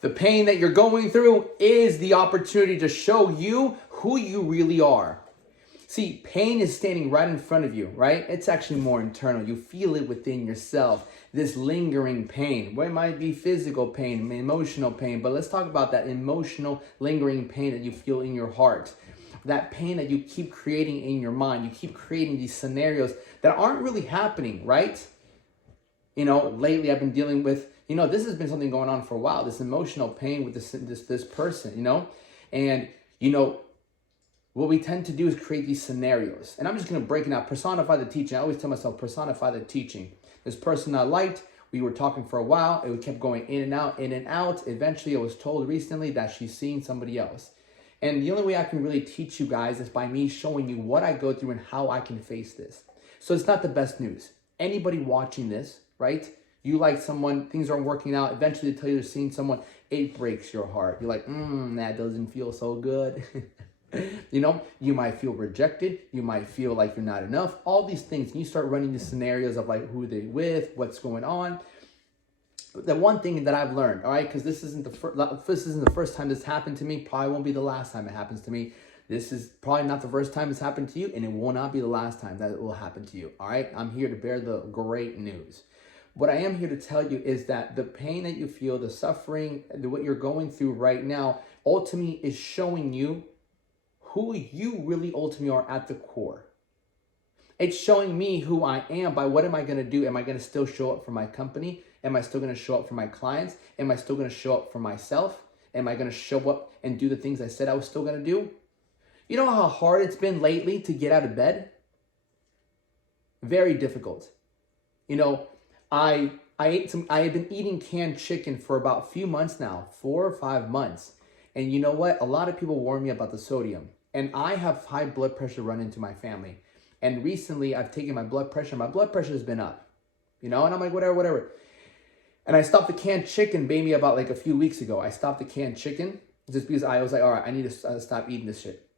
The pain that you're going through is the opportunity to show you who you really are. See, pain is standing right in front of you, right? It's actually more internal. You feel it within yourself, this lingering pain. Well, it might be physical pain, emotional pain, but let's talk about that emotional, lingering pain that you feel in your heart. That pain that you keep creating in your mind. You keep creating these scenarios that aren't really happening, right? Lately I've been dealing with, this has been something going on for a while, this emotional pain with this person, and, what we tend to do is create these scenarios. And I'm just going to break it out, personify the teaching. I always tell myself, personify the teaching. This person I liked, we were talking for a while. It kept going in and out, in and out. Eventually, I was told recently that she's seeing somebody else. And the only way I can really teach you guys is by me showing you what I go through and how I can face this. So it's not the best news. Anybody watching this, right? You like someone, things aren't working out. Eventually, they tell you they're seeing someone. It breaks your heart. You're like, that doesn't feel so good. You might feel rejected. You might feel like you're not enough. All these things. And you start running the scenarios of like who they with, what's going on. The one thing that I've learned, all right, because this isn't the first time this happened to me. Probably won't be the last time it happens to me. This is probably not the first time it's happened to you, and it will not be the last time that it will happen to you. All right, I'm here to bear the great news. What I am here to tell you is that the pain that you feel, the suffering, what you're going through right now, ultimately is showing you who you really ultimately are at the core. It's showing me who I am by what am I going to do? Am I going to still show up for my company? Am I still going to show up for my clients? Am I still going to show up for myself? Am I going to show up and do the things I said I was still going to do? You know how hard it's been lately to get out of bed? Very difficult. I have been eating canned chicken for about a few months now, 4 or 5 months. And you know what? A lot of people warn me about the sodium. And I have high blood pressure run into my family. And recently I've taken my blood pressure. My blood pressure has been up. And I'm like, whatever. And I stopped the canned chicken maybe about like a few weeks ago. I stopped the canned chicken just because I was like, all right, I need to stop eating this shit.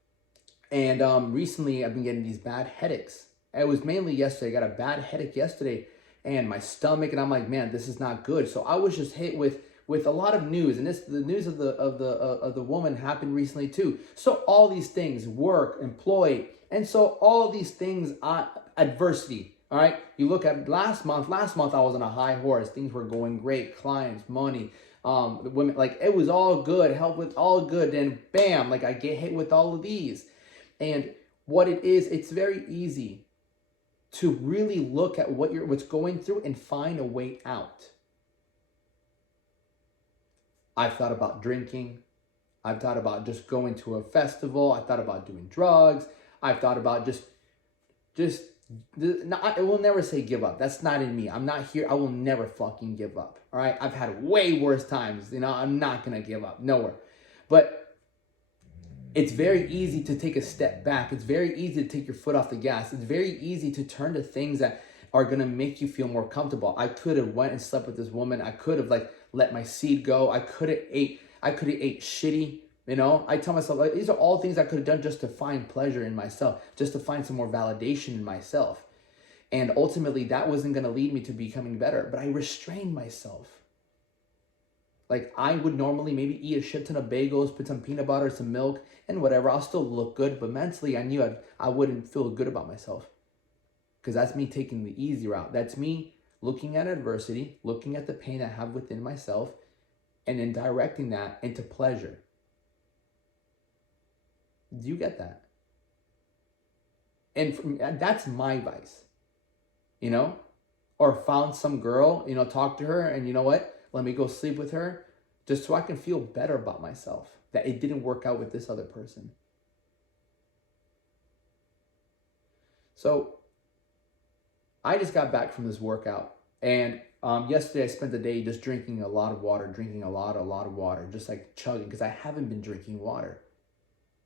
And recently I've been getting these bad headaches. It was mainly yesterday. I got a bad headache yesterday and my stomach. And I'm like, man, this is not good. So I was just hit with a lot of news, and the news of the woman happened recently too. So all these things, work, employee, and so all these things, adversity. All right, you look at last month I was on a high horse. Things were going great, clients, money, the women, like it was all good, health was all good, and bam, like I get hit with all of these. And what it is, it's very easy to really look at what's going through and find a way out. I've thought about drinking. I've thought about just going to a festival. I've thought about doing drugs. I've thought about I will never say give up. That's not in me. I'm not here. I will never fucking give up. All right. I've had way worse times. I'm not going to give up. Nowhere. But it's very easy to take a step back. It's very easy to take your foot off the gas. It's very easy to turn to things that are going to make you feel more comfortable. I could have went and slept with this woman. I could have let my seed go. I could have ate shitty. I tell myself, these are all things I could have done just to find pleasure in myself, just to find some more validation in myself. And ultimately that wasn't going to lead me to becoming better, but I restrained myself. Like I would normally maybe eat a shit ton of bagels, put some peanut butter, some milk and whatever. I'll still look good, but mentally I knew I wouldn't feel good about myself. Because that's me taking the easy route. That's me looking at adversity, looking at the pain I have within myself, and then directing that into pleasure. Do you get that? And that's my vice, Or found some girl, talk to her, and you know what? Let me go sleep with her, just so I can feel better about myself, that it didn't work out with this other person. So I just got back from this workout, and yesterday I spent the day just drinking a lot of water, just like chugging, because I haven't been drinking water.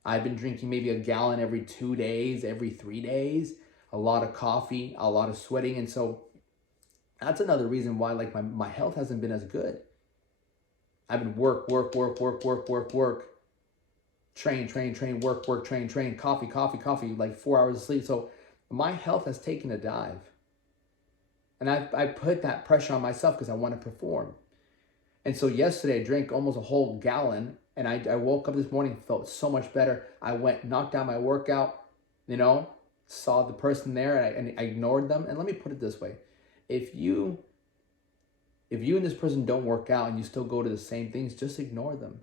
I've been drinking maybe a gallon every 2 days, every 3 days, a lot of coffee, a lot of sweating, and so that's another reason why my health hasn't been as good. I've been work, train, work, train, coffee, like 4 hours of sleep. So my health has taken a dive. And I put that pressure on myself because I want to perform. And so yesterday I drank almost a whole gallon, and I woke up this morning, felt so much better. I went, knocked out my workout, you know, saw the person there, and I ignored them. And let me put it this way. If you and this person don't work out and you still go to the same things, just ignore them.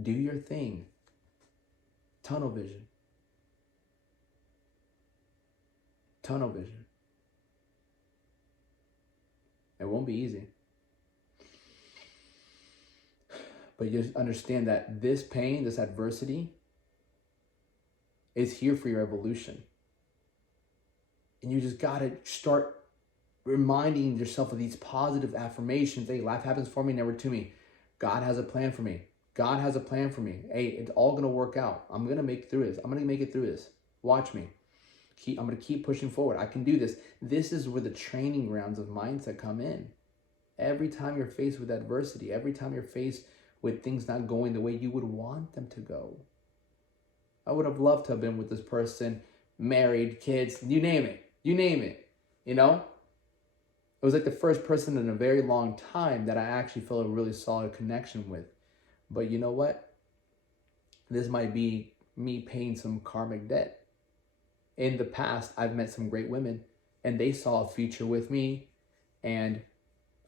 Do your thing. Tunnel vision. Tunnel vision. It won't be easy. But you just understand that this pain, this adversity, is here for your evolution. And you just got to start reminding yourself of these positive affirmations. Hey, life happens for me, never to me. God has a plan for me. God has a plan for me. Hey, it's all going to work out. I'm going to make it through this. I'm going to make it through this. Watch me. I'm going to keep pushing forward. I can do this. This is where the training grounds of mindset come in. Every time you're faced with adversity, every time you're faced with things not going the way you would want them to go. I would have loved to have been with this person, married, kids, you name it. You name it. You know? It was like the first person in a very long time that I actually felt a really solid connection with. But you know what? This might be me paying some karmic debt. In the past, I've met some great women, and they saw a future with me, and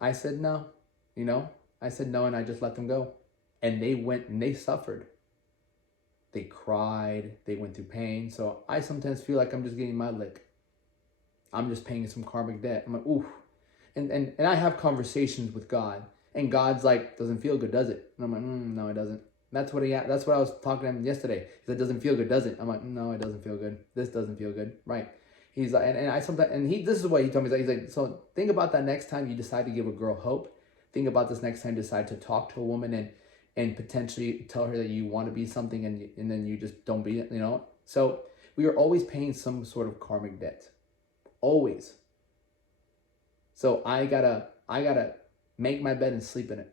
I said no. You know? I said no, and I just let them go. And they went and they suffered. They cried. They went through pain. So I sometimes feel like I'm just getting my lick. I'm just paying some karmic debt. I'm like, ooh. And I have conversations with God. And God's like, doesn't feel good, does it? And I'm like, no, it doesn't. That's what I was talking to him yesterday. He said, doesn't feel good, does it? I'm like, no, it doesn't feel good. This doesn't feel good. Right. He's like, this is what he told me. He's like, so think about that next time you decide to give a girl hope. Think about this next time you decide to talk to a woman and potentially tell her that you want to be something and then you just don't be it, you know? So we are always paying some sort of karmic debt. Always. So I gotta make my bed and sleep in it.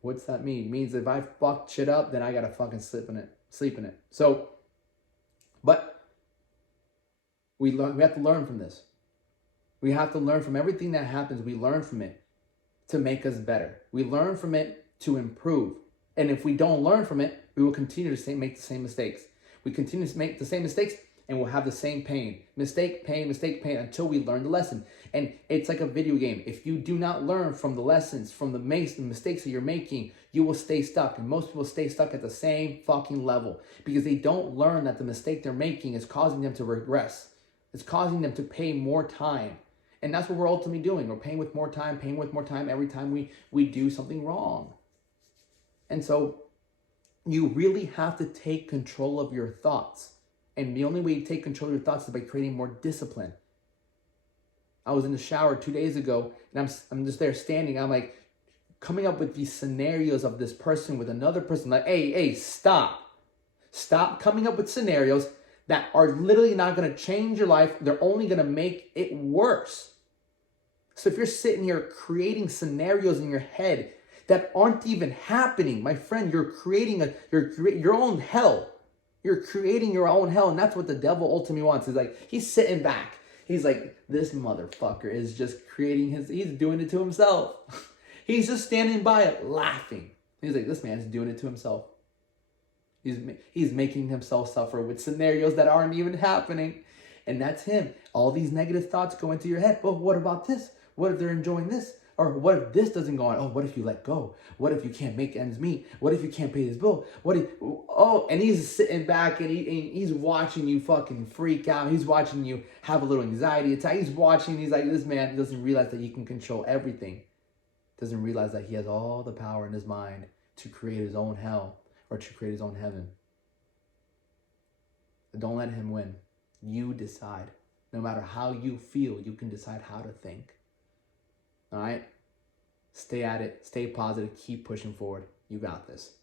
What's that mean? It means if I fuck shit up, then I gotta fucking sleep in it. So, but we have to learn from this. We have to learn from everything that happens. We learn from it to make us better. We learn from it to improve. And if we don't learn from it, we will continue to make the same mistakes. We continue to make the same mistakes and we'll have the same pain. Mistake, pain, until we learn the lesson. And it's like a video game. If you do not learn from the lessons, from the mistakes that you're making, you will stay stuck. And most people stay stuck at the same fucking level because they don't learn that the mistake they're making is causing them to regress. It's causing them to pay more time. And that's what we're ultimately doing. We're paying with more time every time we do something wrong. And so you really have to take control of your thoughts. And the only way you take control of your thoughts is by creating more discipline. I was in the shower 2 days ago, and I'm just there standing. I'm like coming up with these scenarios of this person with another person. Like, hey, stop. Stop coming up with scenarios that are literally not going to change your life. They're only going to make it worse. So if you're sitting here creating scenarios in your head that aren't even happening, my friend, you're creating your own hell. You're creating your own hell, and that's what the devil ultimately wants. He's like, he's sitting back. He's like, this motherfucker is just he's doing it to himself. He's just standing by it, laughing. He's like, this man's doing it to himself. He's making himself suffer with scenarios that aren't even happening. And that's him. All these negative thoughts go into your head. Well, what about this? What if they're enjoying this? Or what if this doesn't go on? Oh, what if you let go? What if you can't make ends meet? What if you can't pay this bill? And he's sitting back and he's watching you fucking freak out. He's watching you have a little anxiety attack. He's like, this man doesn't realize that he can control everything. Doesn't realize that he has all the power in his mind to create his own hell or to create his own heaven. Don't let him win. You decide. No matter how you feel, you can decide how to think. All right? Stay at it. Stay positive. Keep pushing forward. You got this.